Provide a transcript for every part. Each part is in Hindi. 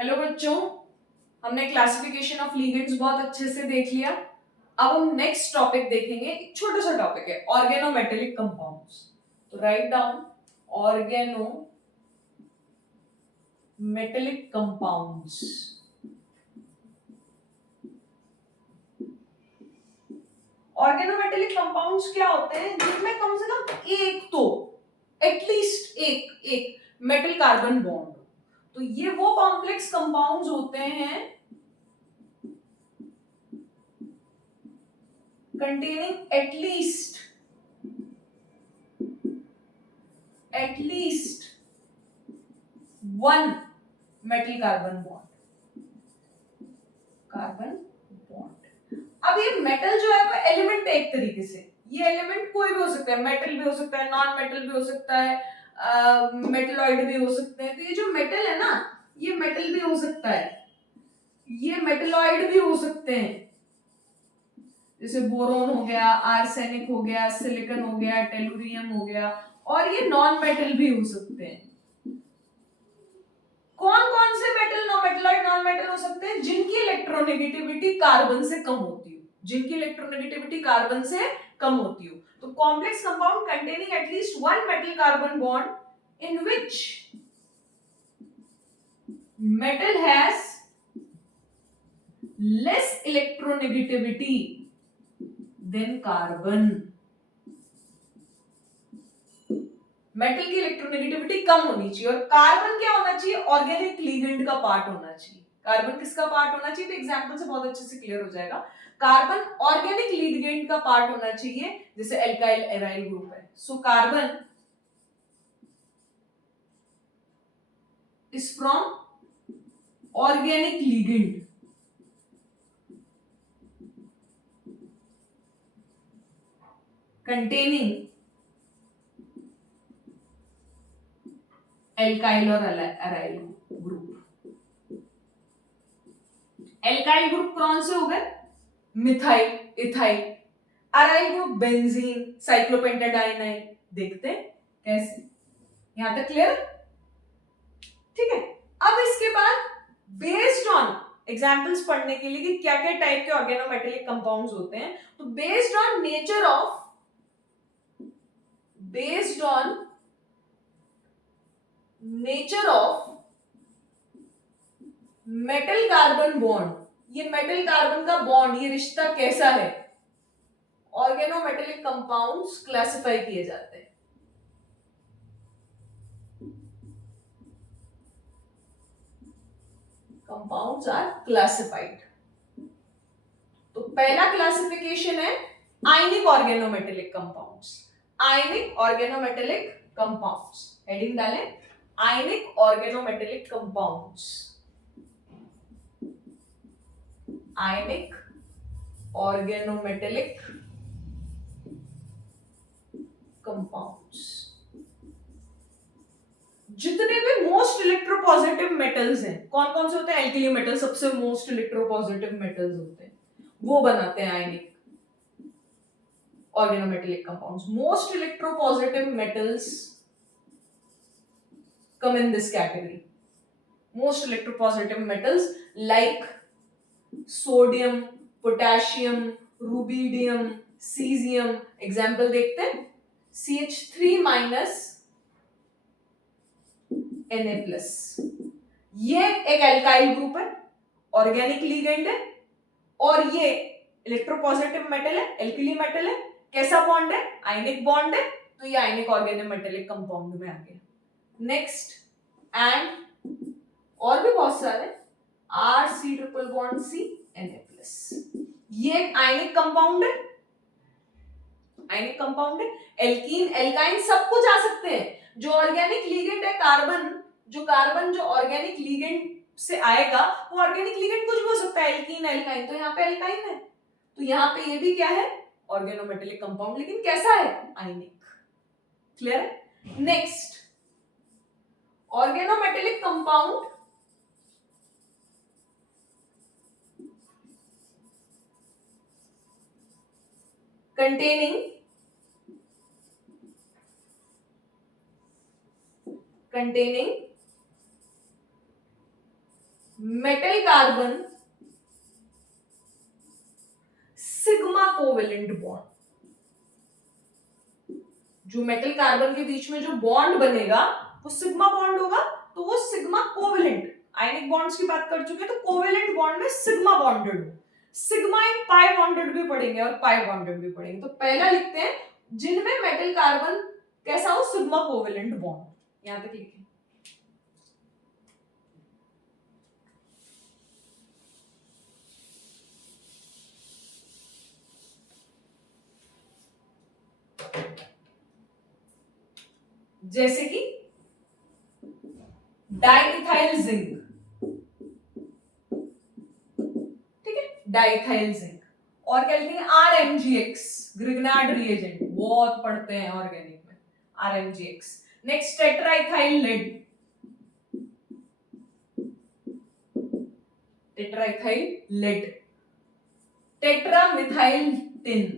हेलो बच्चों, हमने क्लासिफिकेशन ऑफ लिगेंड्स बहुत अच्छे से देख लिया। अब हम नेक्स्ट टॉपिक देखेंगे। एक छोटा सा टॉपिक है ऑर्गेनोमेटेलिक कंपाउंड्स। तो write down organometallic compounds. Organometallic compounds क्या होते हैं जिनमें कम से कम एक तो एटलीस्ट एक मेटल कार्बन बॉन्ड हो। तो ये वो कॉम्प्लेक्स कंपाउंड्स होते हैं containing at least one metal carbon bond। अब ये मेटल जो है वो एलिमेंट है एक तरीके से। ये एलिमेंट कोई भी हो सकता है, मेटल भी हो सकता है, नॉन मेटल भी हो सकता है, मेटलॉइड भी हो सकते हैं। तो ये जो मेटल है ना, ये मेटल भी हो सकता है, ये मेटलॉइड भी हो सकते हैं, जैसे बोरोन हो गया, आर्सेनिक हो गया, सिलिकॉन हो गया, टेलुरियम हो गया, और ये नॉन मेटल भी हो सकते हैं। कौन कौन से मेटल मेटलॉइड नॉन मेटल हो सकते हैं? जिनकी इलेक्ट्रोनेगेटिविटी कार्बन से कम होती हो, जिनकी इलेक्ट्रोनेगेटिविटी कार्बन से कम होती हो। तो complex compound containing at least one metal carbon bond in which metal has less electronegativity than carbon। Metal की इलेक्ट्रोनेगेटिविटी कम होनी चाहिए। और कार्बन क्या होना चाहिए? ऑर्गेनिक लिगेंड का पार्ट होना चाहिए। कार्बन किसका पार्ट होना चाहिए? तो एग्जांपल से बहुत अच्छे से क्लियर हो जाएगा। कार्बन ऑर्गेनिक लिगेंड का पार्ट होना चाहिए, जैसे एल्काइल एराइल ग्रुप है। So carbon is from organic ligand containing alkyl और एराइल ग्रुप। एल्काइल ग्रुप कौन से हो गए? Methyl, ethyl. Aryl group benzene, cyclopentadiene. देखते हैं कैसे। यहां तक क्लियर? ठीक है। अब इसके बाद बेस्ड ऑन एग्जांपल्स पढ़ने के लिए कि क्या क्या टाइप के ऑर्गेनोमेटेलिक कंपाउंड्स होते हैं, तो based on nature of metal carbon bond, ये मेटल कार्बन का बॉन्ड, ये रिश्ता कैसा है, ऑर्गेनोमेटेलिक कंपाउंड्स क्लासिफाई किए जाते हैं। Compounds are classified. तो पहला क्लासिफिकेशन है ionic organometallic compounds. Ionic organometallic compounds, heading डालें ionic organometallic compounds. Ionic organometallic compounds. जितने भी मोस्ट इलेक्ट्रोपॉजिटिव मेटल्स हैं, कौन कौन से होते हैं? एल्किली मेटल सबसे मोस्ट इलेक्ट्रोपॉजिटिव मेटल्स होते हैं, वो बनाते हैं ionic organometallic compounds. Most electropositive metals come in this category. Most electropositive metals like sodium, potassium, rubidium, cesium। Example देखते हैं, CH3 minus Na+। ये एक एल्काइल ग्रुप है, ऑर्गेनिक लिगेंड है, और ये इलेक्ट्रोपॉजिटिव मेटल है, एल्किली मेटल है। कैसा बॉन्ड है? आयनिक बॉन्ड है। तो ये आयनिक ऑर्गेनोमेटेलिक कंपाउंड में आ गया। नेक्स्ट, एंड और भी बहुत सारे, RC triple bond C Na+। ये एक आयनिक कंपाउंड है, आयनिक कंपाउंड है। एल्कीन, एल्काइन सब कुछ आ सकते हैं। जो ऑर्गेनिक लिगेंड है कार्बन, जो ऑर्गेनिक लिगेंड से आएगा, वो ऑर्गेनिक लिगेंड कुछ भी हो सकता है, एल्कीन, एल्काइन। तो यहाँ पे एल्काइन है, तो यहाँ पे ये भी क्या है? ऑर्गेनोमेटेलिक कंपाउंड, लेकिन कैसा है? आयनिक। क्लियर है? Next, organometallic compound containing metal carbon sigma covalent bond, जो मेटल कार्बन के बीच में जो बॉन्ड बनेगा वो सिग्मा बॉन्ड होगा, तो वो सिग्मा कोवेलेंट, आयनिक बॉन्ड्स की बात कर चुके हैं, तो कोवेलेंट बॉन्ड में सिग्मा बॉन्डेड हो। सिग्मा इन पाई बॉन्डेड भी पढ़ेंगे और पाई बॉन्डेड भी पढ़ेंगे। तो पहला लिखते हैं जिनमें मेटल कार्बन कैसा हो, सिग्मा कोवेलेंट बॉन्ड, यहां तक लिखें। जैसे कि डाइइथाइल जिंक, ठीक है, डाइइथाइल जिंक। और क्या लिखेंगे, RMGX, ग्रिग्नार्ड रिएजेंट, बहुत पढ़ते हैं ऑर्गेनिक में, RMGX। Next tetraethyl lead, tetraethyl lead, tetramethyl tin.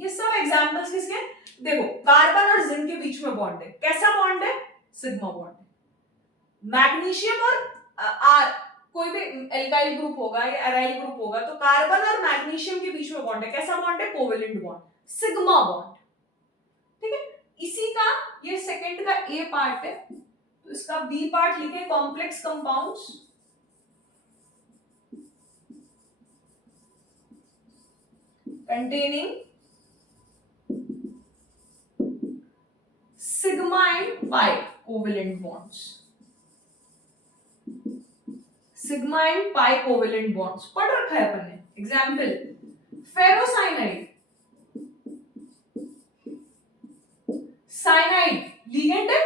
ये सब एग्जांपल्स किसके, देखो कार्बन और जिंक के बीच में बॉन्ड है, कैसा बॉन्ड है, सिग्मा बॉन्ड है। मैग्नीशियम और कोई भी एल्काइल ग्रुप होगा या एराइल ग्रुप होगा, तो कार्बन और मैग्नीशियम के बीच में बॉन्ड है, कैसा बॉन्ड है, कोवेलेंट बॉन्ड, सिग्मा बॉन्ड, ठीक है। इसी का ये सेकंड का ए पार्ट है, तो इसका बी पार्ट लिखे, complex compounds containing sigma and pi covalent bonds, sigma and pi covalent bonds पढ़ रखा है अपन ने। एग्जाम्पल, फेरोसाइनाइड, साइनाइड लिगेंड है,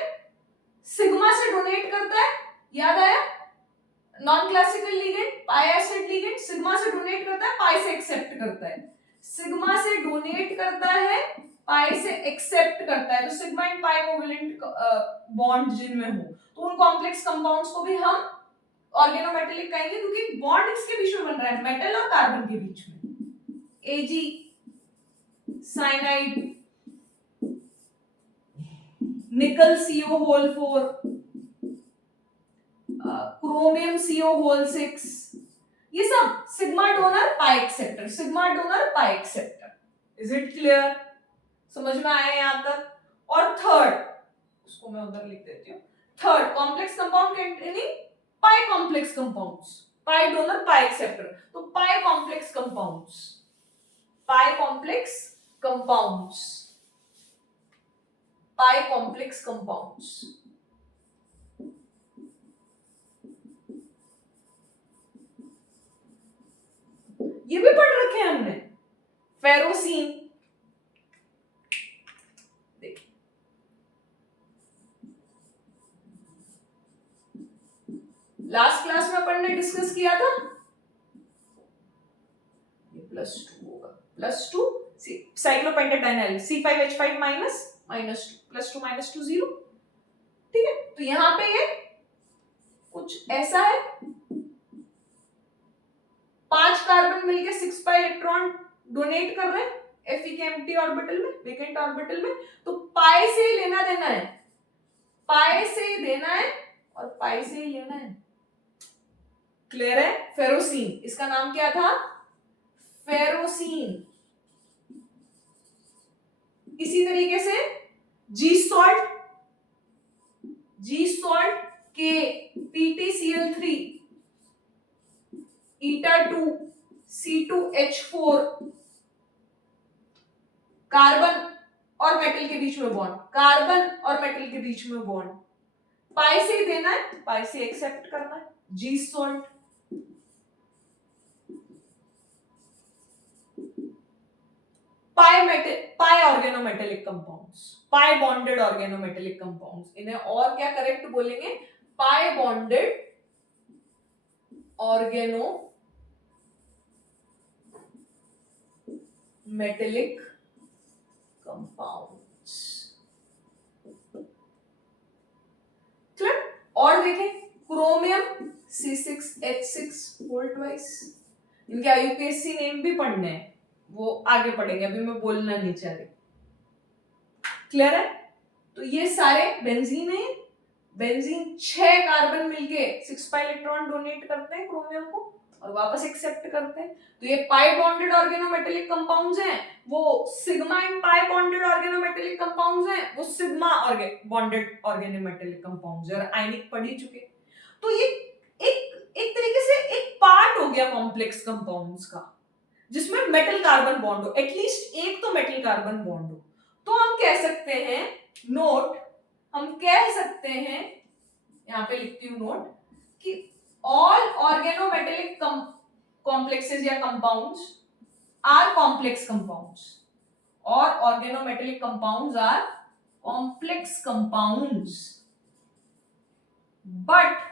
सिग्मा से डोनेट करता है, याद आया, नॉन क्लासिकल लिगेंड, पाई एसिड लिगेंड, सिग्मा से डोनेट करता है, पाई से एक्सेप्ट करता है, सिग्मा से डोनेट करता है, पाई से एक्सेप्ट करता है, तो sigma and pi covalent bond जिनमें हो, तो उन कॉम्प्लेक्स कंपाउंड्स को भी हम ऑर्गेनोमेटेलिक कहेंगे, क्योंकि बॉन्ड किसके बीच में बन रहा है, मेटल और कार्बन के बीच में। Ag cyanide, nickel CO whole 4, chromium CO whole 6, ये सब sigma donor pi acceptor, sigma donor pi acceptor. Is it clear, समझ में आया यहां तक। और थर्ड, उसको मैं उधर लिख देती हूँ, थर्ड कॉम्प्लेक्स कंपाउंड कंटेनिंग पाई complex compounds, pi donor pi acceptor, तो पाई कॉम्प्लेक्स कंपाउंड्स, पाई कॉम्प्लेक्स कंपाउंड्स, पाई कॉम्प्लेक्स कंपाउंड्स, ये भी पढ़ रखे हैं हमने। फेरोसीन, देखिए लास्ट क्लास में अपन ने डिस्कस किया था, ये +2 होगा, +2 साइक्लोपेंटेडाइनाइल C5H5 माइनस -2, +2 -2 0, ठीक है। तो यहां पे ये कुछ ऐसा है, 5 कार्बन मिलके 6 पाई इलेक्ट्रॉन डोनेट कर रहे हैं Fe के एम्प्टी ऑर्बिटल में, वेकेंट ऑर्बिटल में, तो पाई से ही लेना देना है, पाई से ही देना है और पाई से ही लेना है। क्लियर है। फेरोसीन, इसका नाम क्या था, फेरोसीन। इसी तरीके से जी सॉल्ट, के PtCl3 eta2 C2H4, कार्बन और मेटल के बीच में बॉन्ड, कार्बन और मेटल के बीच में बॉन्ड, पाई से ही देना है, पाई से एक्सेप्ट करना है, Zeise salt. Pi organometallic compounds, pi bonded organometallic compounds, इन्हें और क्या करेक्ट बोलेंगे, pi bonded organometallic compounds. Clear. और देखें, क्रोमियम C6H6 होल ट्वाइस, इनके IUPAC नेम भी पढ़ने हैं, वो आगे पढ़ेंगे, अभी मैं बोलना नहीं चाह रही। क्लियर है। तो ये सारे बेंजीन है, बेंजीन 6 कार्बन मिलके 6 पाई इलेक्ट्रॉन डोनेट करते हैं क्रोमियम को और वापस एक्सेप्ट करते हैं। तो ये पाई बॉन्डेड ऑर्गेनोमेटेलिक कंपाउंड्स हैं, वो sigma and pi bonded organometallic compounds हैं, वो सिग्मा बॉन्डेड ऑर्गेनोमेटेलिक कंपाउंड्स हैं और आयनिक पढ़ ही चुके। तो ये एक तरीके से एक पार्ट हो गया कॉम्प्लेक्स कंपाउंड्स का, जिसमें मेटल कार्बन बॉन्ड हो, एटलीस्ट एक तो मेटल कार्बन बॉन्ड हो। तो हम कह सकते हैं, नोट, हम कह सकते हैं, यहां पे लिखती हूं नोट, कि ऑल ऑर्गेनोमेटेलिक कॉम्प्लेक्सेस या कंपाउंड्स आर कॉम्प्लेक्स कंपाउंड्स, और organometallic compounds are complex compounds, but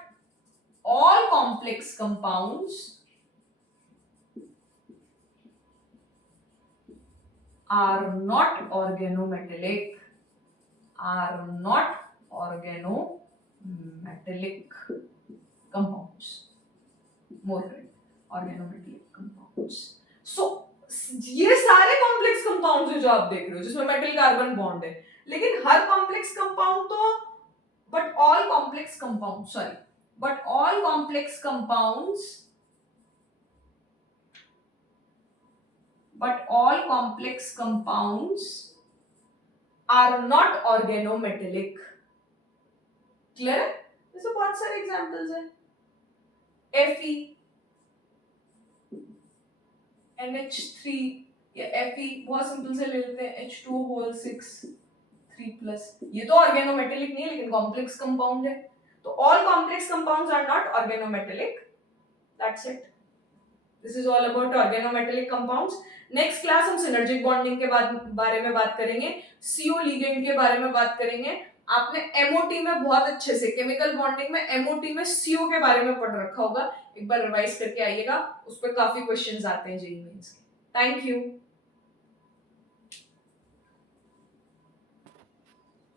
all complex compounds are not organometallic, are not organometallic compounds, more correct, organometallic compounds. So ये सारे कॉम्प्लेक्स कंपाउंड्स हैं जो आप देख रहे हो जिसमें मेटल कार्बन बॉन्ड है, लेकिन हर कॉम्प्लेक्स कंपाउंड तो, but all complex compounds are not organometallic. Clear है? जैसे बहुत सारे एग्जांपल्स हैं, Fe, NH3 या Fe बहुत सिंपल से ले लेते हैं, H2O6 3+, ये तो ऑर्गेनोमेटेलिक नहीं है लेकिन कॉम्प्लेक्स कंपाउंड है। तो all complex compounds are not organometallic, that's it. This is all about organometallic compounds. Next class हम सिनर्जिक बॉन्डिंग के बारे में बात करेंगे, CO लिगेंड के बारे में बात करेंगे। आपने MOT में बहुत अच्छे से, केमिकल बॉन्डिंग में MOT में CO के बारे में पढ़ रखा होगा, एक बार रिवाइज करके आइएगा, उस पर काफी क्वेश्चंस आते हैं जेईई मेंस के। Thank you.